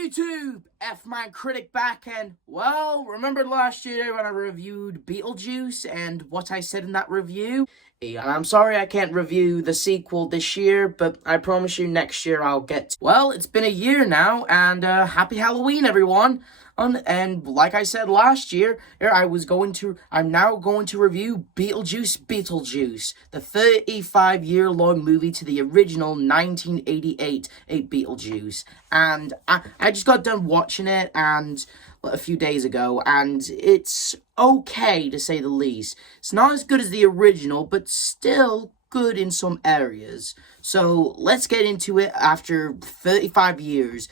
YouTube? F-Man Critic back, and, well, remember last year when I reviewed Beetlejuice and what I said in that review? I'm sorry I can't review the sequel this year, but I promise you next year I'll get... Well, it's been a year now, and happy Halloween, everyone! And like I said last year, I'm now going to review Beetlejuice, the 35-year-long movie to the original 1988 Beetlejuice. And I just got done watching it a few days ago, and it's okay to say the least. It's not as good as the original, but still good in some areas. So let's get into it. After 35 years,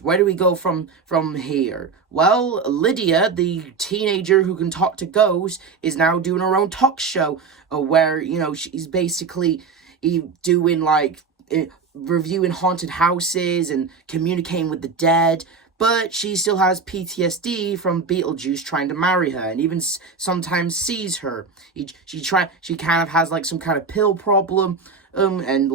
where do we go from here? Well, Lydia, the teenager who can talk to ghosts, is now doing her own talk show where, she's basically doing reviewing haunted houses and communicating with the dead. But she still has PTSD from Beetlejuice trying to marry her, and even sometimes sees her. She kind of has some kind of pill problem, and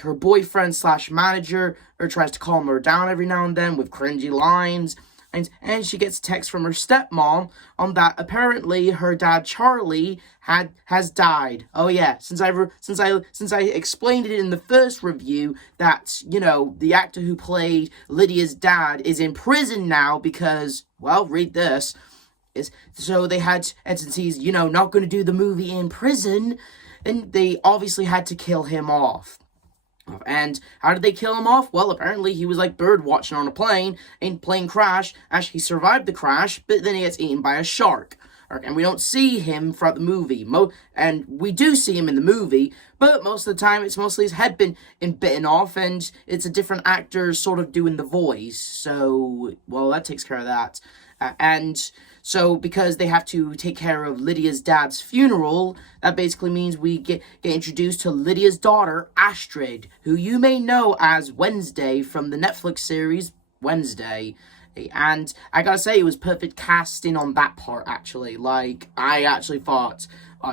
her boyfriend / manager tries to calm her down every now and then with cringy lines. And she gets a text from her stepmom on that apparently her dad Charlie has died. Oh yeah, since I explained it in the first review that the actor who played Lydia's dad is in prison now because, well, read this. So they had, and since he's not going to do the movie in prison, and they obviously had to kill him off. And how did they kill him off? Well, apparently he was bird watching on a plane, and plane crashed. Actually, he survived the crash, but then he gets eaten by a shark. And we don't see him throughout the movie. And we do see him in the movie, but most of the time it's mostly his head been bitten off, and it's a different actor sort of doing the voice. So, well, that takes care of that. And so, because they have to take care of Lydia's dad's funeral, that basically means we get introduced to Lydia's daughter, Astrid, who you may know as Wednesday from the Netflix series Wednesday. And I gotta say, it was perfect casting on that part, actually. I actually thought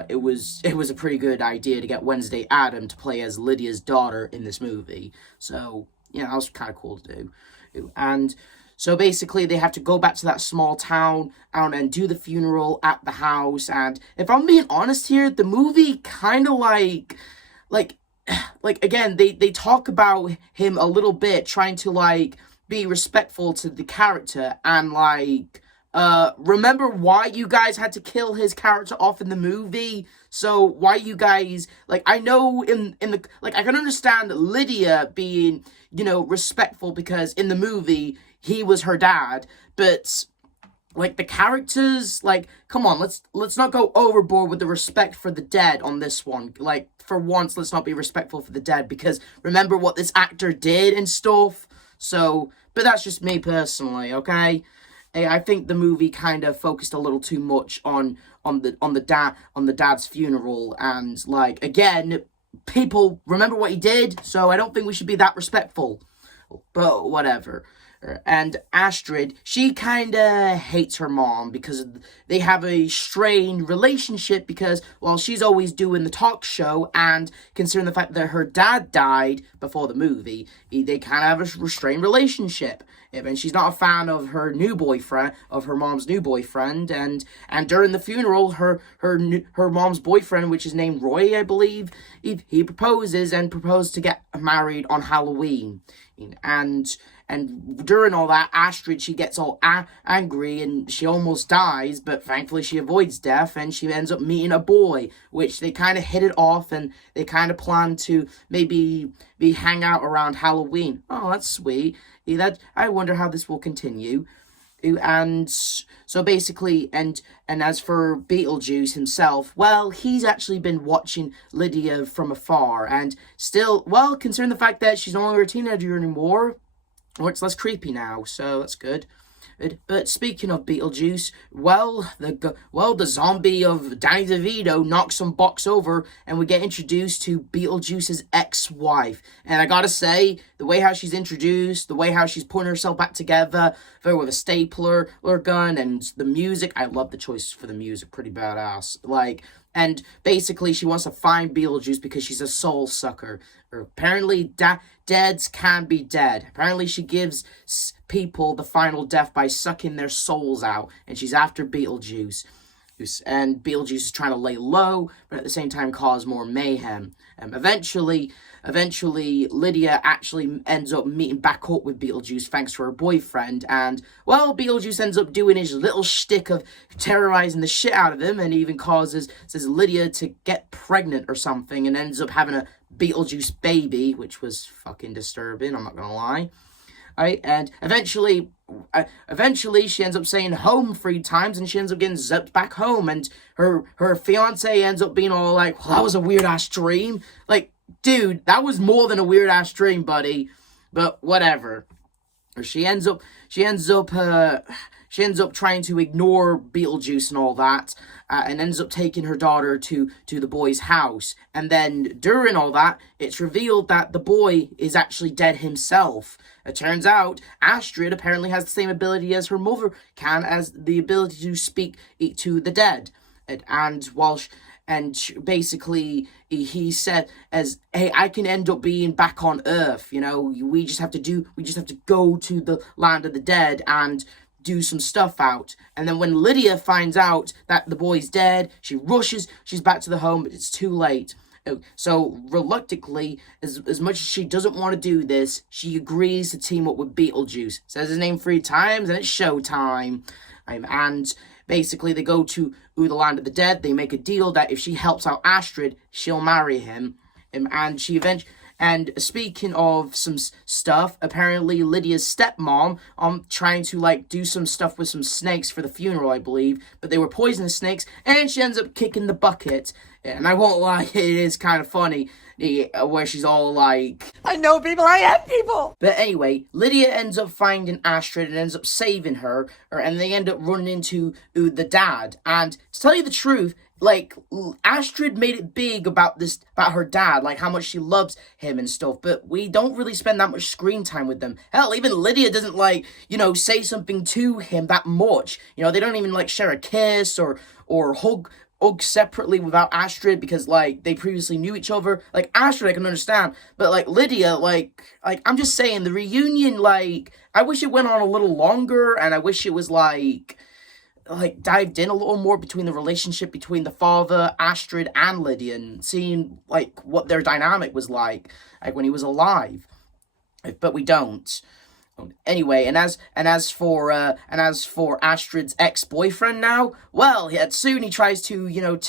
it was a pretty good idea to get Wednesday Adam to play as Lydia's daughter in this movie. So, that was kind of cool to do. And so basically, they have to go back to that small town and do the funeral at the house. And if I'm being honest here, the movie kind of again, they talk about him a little bit, trying to be respectful to the character and remember why you guys had to kill his character off in the movie? So why you guys, I know in the, I can understand Lydia being, respectful because in the movie, he was her dad, but, the characters, come on, let's not go overboard with the respect for the dead on this one. For once, let's not be respectful for the dead, because remember what this actor did and stuff? So, but that's just me personally, okay? I think the movie kind of focused a little too much on the dad's funeral, and again, people remember what he did, so I don't think we should be that respectful. But whatever. And Astrid, she kind of hates her mom because they have a strained relationship because, well, she's always doing the talk show, and considering the fact that her dad died before the movie, they kind of have a restrained relationship. And she's not a fan of her mom's new boyfriend, and during the funeral, her mom's boyfriend, which is named Roy, I believe, he proposes to get married on Halloween. And during all that, Astrid, she gets all angry and she almost dies, but thankfully she avoids death and she ends up meeting a boy, which they kind of hit it off and they kind of plan to maybe hang out around Halloween. Oh, that's sweet. I wonder how this will continue. And so basically, and as for Beetlejuice himself, well, he's actually been watching Lydia from afar, and still, well, considering the fact that she's no longer a teenager anymore, or it's less creepy now, so that's good. But speaking of Beetlejuice, well, the zombie of Danny DeVito knocks some box over, and we get introduced to Beetlejuice's ex-wife. And I gotta say, the way how she's introduced, the way how she's putting herself back together with a stapler or gun, and the music, I love the choice for the music, pretty badass. And basically, she wants to find Beetlejuice because she's a soul sucker. Or apparently, deads can be dead. Apparently, she gives people the final death by sucking their souls out. And she's after Beetlejuice. And Beetlejuice is trying to lay low, but at the same time cause more mayhem. Eventually, Lydia actually ends up meeting back up with Beetlejuice thanks to her boyfriend, and, well, Beetlejuice ends up doing his little shtick of terrorizing the shit out of him, and even says Lydia to get pregnant or something, and ends up having a Beetlejuice baby, which was fucking disturbing, I'm not gonna lie. Right, and eventually she ends up saying home 3 times, and she ends up getting zipped back home, and her fiance ends up being all like, well, that was a weird-ass dream. Like, dude, that was more than a weird-ass dream, buddy, but whatever. She ends up trying to ignore Beetlejuice and all that, and ends up taking her daughter to the boy's house. And then during all that, it's revealed that the boy is actually dead himself. It turns out Astrid apparently has the same ability as her mother can, as the ability to speak to the dead. Basically he said, as, hey, I can end up being back on Earth, you know, we just have to go to the land of the dead and do some stuff out. And then when Lydia finds out that the boy's dead, she's back to the home, but it's too late. So reluctantly, as much as she doesn't want to do this, she agrees to team up with Beetlejuice. Says his name 3 times, and it's showtime. And basically, they go to the land of the dead. They make a deal that if she helps out Astrid, she'll marry him. And speaking of some stuff, apparently Lydia's stepmom trying to like do some stuff with some snakes for the funeral, I believe, but they were poisonous snakes, and she ends up kicking the bucket. And I won't lie, it is kind of funny, where she's all like, I know people, I have people! But anyway, Lydia ends up finding Astrid and ends up saving her, and they end up running into the dad. And to tell you the truth, like, Astrid made it big about her dad, like how much she loves him and stuff, but we don't really spend that much screen time with them. Hell, even Lydia doesn't, like, you know, say something to him that much. You know, they don't even, like, share a kiss or hug separately without Astrid, because, like, they previously knew each other. Like, Astrid I can understand, but, like, Lydia, like, I'm just saying, the reunion, like, I wish it went on a little longer, and I wish it was, like, dived in a little more between the relationship between the father, Astrid, and Lydia, and seeing, like, what their dynamic was like when he was alive. But we don't. Anyway, and as for Astrid's ex-boyfriend now, well, soon he tries to, you know,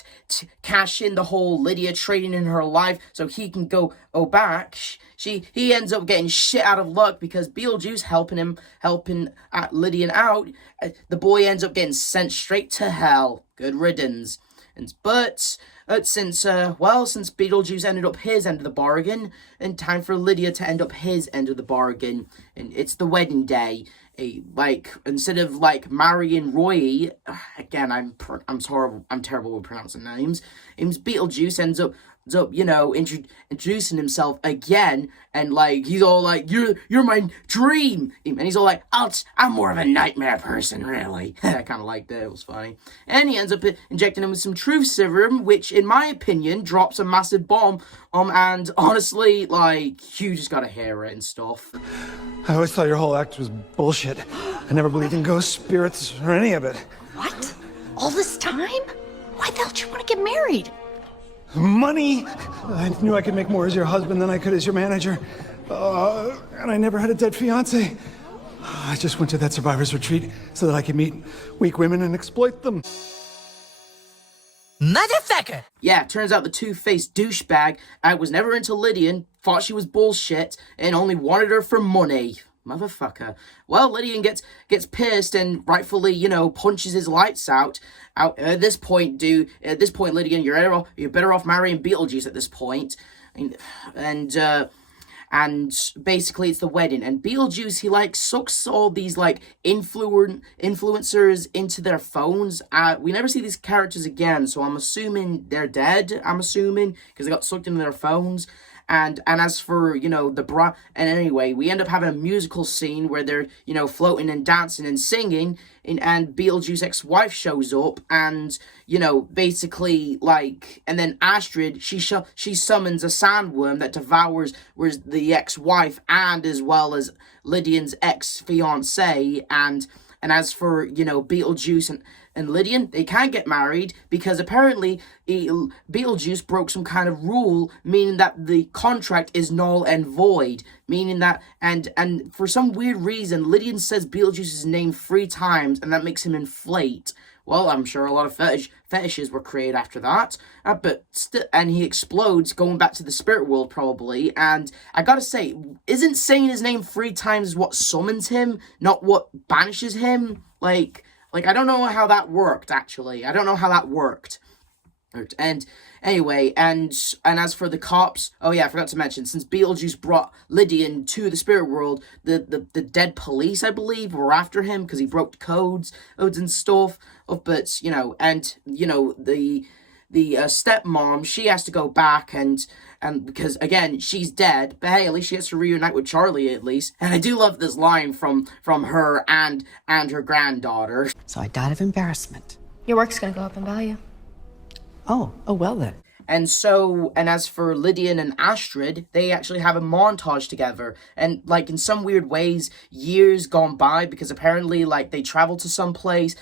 cash in the whole Lydia trading in her life so he can go back. He ends up getting shit out of luck because Beetlejuice helping Lydia out. The boy ends up getting sent straight to hell. Good riddance. But since Beetlejuice ended up his end of the bargain, and time for Lydia to end up his end of the bargain, and it's the wedding day. Instead of like marrying Roy, again, I'm terrible with pronouncing names. Beetlejuice ends up, you know, introducing himself again, and like he's all like, "You're my dream," and he's all like, "I'm more of a nightmare person, really." I kind of liked it; it was funny. And he ends up injecting him with some truth serum, which, in my opinion, drops a massive bomb. And honestly, like, you just gotta hear it and stuff. I always thought your whole act was bullshit. I never believed in ghosts, spirits, or any of it. What? All this time? Why the hell did you want to get married? Money! I knew I could make more as your husband than I could as your manager. And I never had a dead fiance. I just went to that survivor's retreat so that I could meet weak women and exploit them. Motherfucker! Yeah, turns out the two-faced douchebag was never into Lydian, thought she was bullshit, and only wanted her for money. Motherfucker. Well, Lydian gets pissed and rightfully, you know, punches his lights out. At this point, Lydian, you're better off marrying Beetlejuice at this point. And basically it's the wedding, and Beetlejuice, he like sucks all these like influencers into their phones. We never see these characters again, so I'm assuming they're dead. I'm assuming because they got sucked into their phones. and as for, and anyway, we end up having a musical scene where they're, floating and dancing and singing, and Beetlejuice's ex-wife shows up, and, basically, and then Astrid, she summons a sandworm that devours the ex-wife, and as well as Lydian's ex-fiancé, and as for, Beetlejuice and Lydian, they can't get married because apparently Beetlejuice broke some kind of rule, meaning that the contract is null and void, meaning that, and for some weird reason, Lydian says Beetlejuice's name 3 times, and that makes him inflate. Well, I'm sure a lot of fetishes were created after that, and he explodes, going back to the spirit world probably, and I gotta say, isn't saying his name 3 times what summons him, not what banishes him? I don't know how that worked, actually. I don't know how that worked. And anyway, and as for the cops, oh yeah, I forgot to mention, since Beetlejuice brought Lydian to the spirit world, the dead police, I believe, were after him because he broke codes and stuff. But, the stepmom, she has to go back and because, again, she's dead, but hey, at least she gets to reunite with Charlie, at least. And I do love this line from her and her granddaughter. So I died of embarrassment. Your work's gonna go up in value. Oh, well then. And as for Lydian and Astrid, they actually have a montage together. And, in some weird ways, years gone by, because apparently, they travel to some place,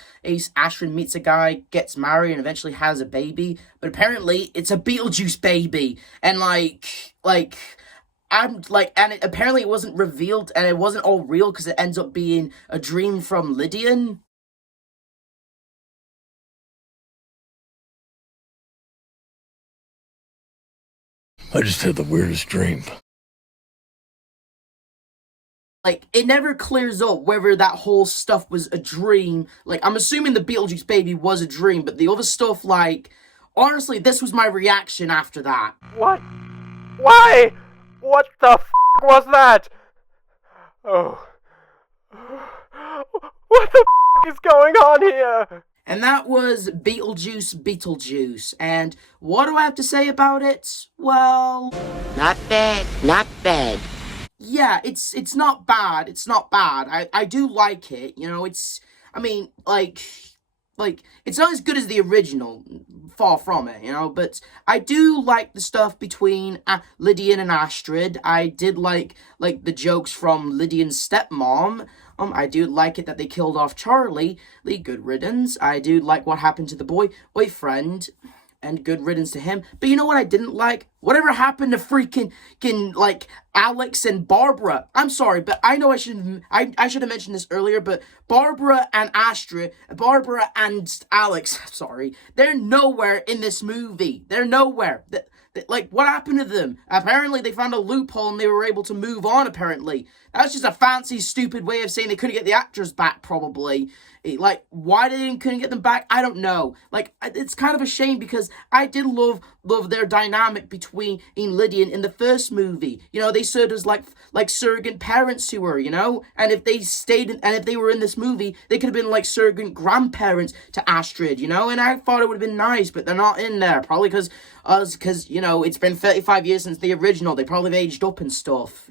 Astrid meets a guy, gets married, and eventually has a baby. But apparently, it's a Beetlejuice baby. And, apparently it wasn't revealed, and it wasn't all real, because it ends up being a dream from Lydian. I just had the weirdest dream. It never clears up whether that whole stuff was a dream. I'm assuming the Beetlejuice baby was a dream, but the other stuff, honestly, this was my reaction after that. What? Why? What the f*** was that? Oh. What the f*** is going on here? And that was Beetlejuice. And what do I have to say about it? Well... Not bad, not bad. Yeah, it's not bad. It's not bad. I do like it. It's... it's not as good as the original. Far from it, But I do like the stuff between Lydian and Astrid. I did like the jokes from Lydian's stepmom. I do like it that they killed off Charlie. Good riddance. I do like what happened to the boyfriend. And good riddance to him. But you know what I didn't like? Whatever happened to freaking Alex and Barbara? I'm sorry, but I know I should have mentioned this earlier, but Barbara and Alex, sorry, they're nowhere in this movie. They're nowhere. What happened to them? Apparently, they found a loophole and they were able to move on, apparently. That's just a fancy, stupid way of saying they couldn't get the actors back, probably. Why they couldn't get them back, I don't know. It's kind of a shame because I did love their dynamic between Lydian in the first movie. They served as like surrogate parents to her, and if they were in this movie, they could have been surrogate grandparents to Astrid, and I thought it would have been nice, but they're not in there, probably because it's been 35 years since the original. They probably have aged up and stuff,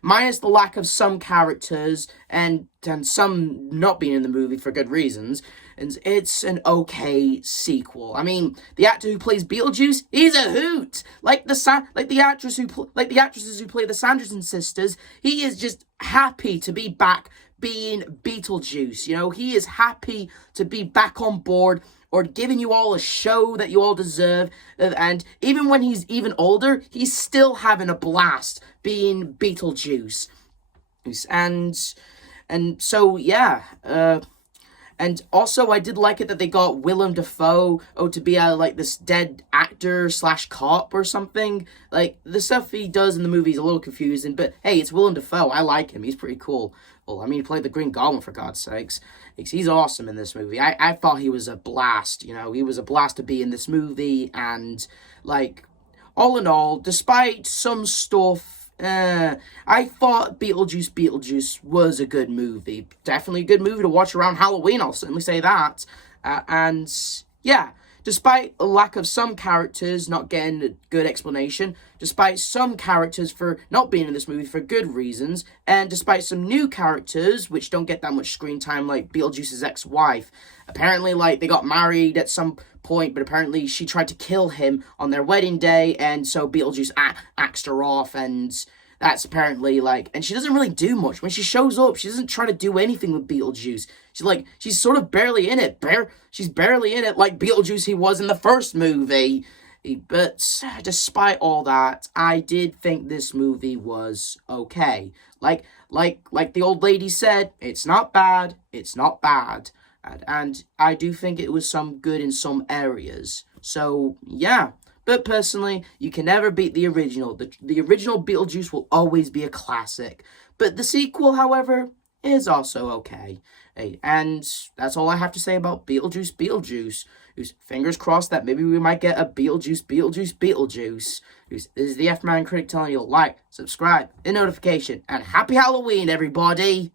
minus the lack of some characters and some not being in the movie for good reasons. And it's an okay sequel. I mean, the actor who plays Beetlejuice, he's a hoot. The actresses who play the Sanderson sisters, he is just happy to be back being Beetlejuice. He is happy to be back on board or giving you all a show that you all deserve. And even when he's even older, he's still having a blast being Beetlejuice. And so, yeah, and also I did like it that they got Willem Dafoe to be this dead actor / cop or something. The stuff he does in the movie is a little confusing, but hey, it's Willem Dafoe. I like him. He's pretty cool. Well, he played the Green Goblin, for God's sakes. He's awesome in this movie. I thought he was a blast, he was a blast to be in this movie, and, all in all, despite some stuff, I thought Beetlejuice was a good movie. Definitely a good movie to watch around Halloween, I'll certainly say that. And, yeah, despite a lack of some characters not getting a good explanation, despite some characters for not being in this movie for good reasons, and despite some new characters which don't get that much screen time, like Beetlejuice's ex-wife. Apparently, like, they got married at some point, but apparently she tried to kill him on their wedding day, and so Beetlejuice axed her off, and that's apparently, like, and she doesn't really do much. When she shows up, she doesn't try to do anything with Beetlejuice. She's sort of barely in it. She's barely in it like Beetlejuice he was in the first movie. But despite all that, I did think this movie was okay. Like the old lady said, it's not bad, it's not bad. And I do think it was some good in some areas. So, yeah. But personally, you can never beat the original. The original Beetlejuice will always be a classic. But the sequel, however, is also okay. And that's all I have to say about Beetlejuice. Whose fingers crossed that maybe we might get a Beetlejuice. This is the F-Man Critic telling you to like, subscribe, and notification. And happy Halloween, everybody!